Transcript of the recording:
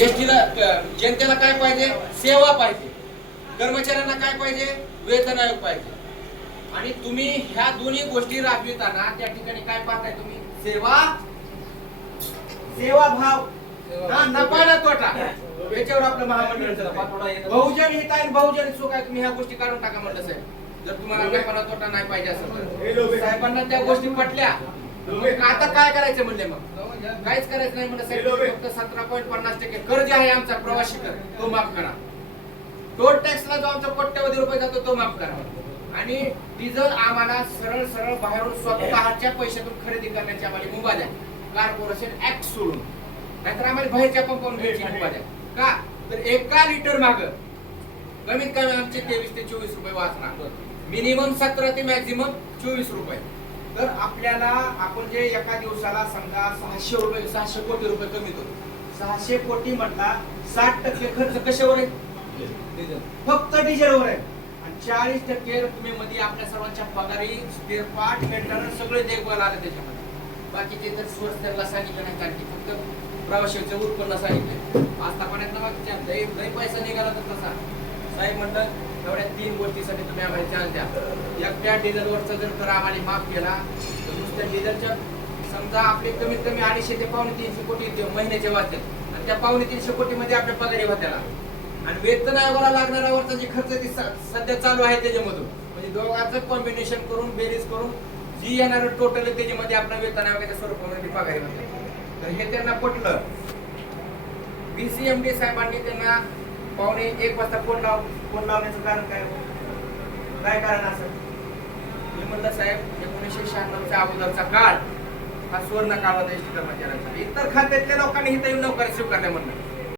एसटीला जनतेला काय पाहिजे? सेवा पाहिजे. कर्मचाऱ्यांना काय पाहिजे? वेतन आयोग पाहिजे. आणि तुम्ही ह्या दोन्ही गोष्टी राबविताना त्या ठिकाणी काय पाहताय तुम्ही? सेवा. सेवा भाव. हा नफा ना तोटा. याच्यावर आपलं महामंडळ. बहुजन हित आणि बहुजन सुख आहे. तुम्ही ह्या गोष्टी काढून टाका म्हणलं साहेब. जर तुम्हाला नफा ना तोटा नाही पाहिजे असेल तर. साहेबांना त्या गोष्टी पटल्या. आता काय करायचं म्हणले मग? काहीच करायचं नाही म्हणलं फक्त सतरा पॉईंट पन्नास टक्के कर्ज आहे आमचा प्रवासी कर तो माफ करा. टोल टॅक्सला जो आमचा कोट्यवधी रुपये जातो तो माफ करा. आणि डिझेल आम्हाला सरळ सरळ बाहेरून स्वतःच्या पैशातून खरेदी करण्याची आम्हाला मुभा द्या. कॉर्पोरेशन ऍक्ट सोडून. नाहीतर आम्हाला बाहेरच्या पंपावरून घ्यायची मुभा द्या. का? तर एका लिटर माग कमीत कमी आमचे तेवीस ते चोवीस रुपये वाचणार. मिनिमम सतरा ते मॅक्झिमम चोवीस रुपये. तर आपल्याला आपण जे एका दिवसाला समजा सहाशे रुपये सहाशे कोटी रुपये कमी करू. सहाशे कोटी म्हटला साठ टक्के खर्च कशावर आहे? फक्त डिझेलवर आहे. आणि चाळीस टक्के रकमेमध्ये आपल्या सर्वांच्या पगारी स्पेअर पार्ट मेंटेनन्स सगळे देखभाल आले त्याच्यामध्ये. बाकीचे तर सोर्स त्याला सांगितलं नाही कारण की फक्त प्रवाशांचं उत्पन्न सांगितलं आतापर्यंत बाकीच्या लय पैसा निघाला तर तसा. साहेब म्हणतात एवढ्या तीन गोष्टीसाठी तुम्ही आम्हाला चान्स द्या. एकट्या डिझेलवरचा जर कर आम्हाला माफ केला तर नुसत्या डिझेलच्या समजा आपले कमीत कमी अडीचशे ते पावणे तीनशे कोटी महिन्याचे वाचतात आणि त्या पावणे तीनशे कोटीमध्ये आपल्या पगारी होत्याला आणि वेतन आयोगाला लागणारा वरचा जे खर्च ते सध्या चालू आहे त्याच्यामधून. म्हणजे दोघांचं कॉम्बिनेशन करून बेरीज करून जी येणार टोटल त्याच्यामध्ये आपल्या वेतन आयोगाच्या स्वरूपामध्ये पगारी होते तर हे त्यांना पटलं. बीसीएमडी साहेबांनी त्यांना पाहुणे एक वाजता फोन लाव फोन लावण्याचं कारण काय? काय कारण असं? मी म्हणलं साहेब एकोणीसशे शहाण्णवच्या अगोदरचा काळ हा सुवर्ण काळ होता एसटी इतर खात्यातल्या लोकांनी इथं येऊन नोकरी स्वीकारल्या म्हणलं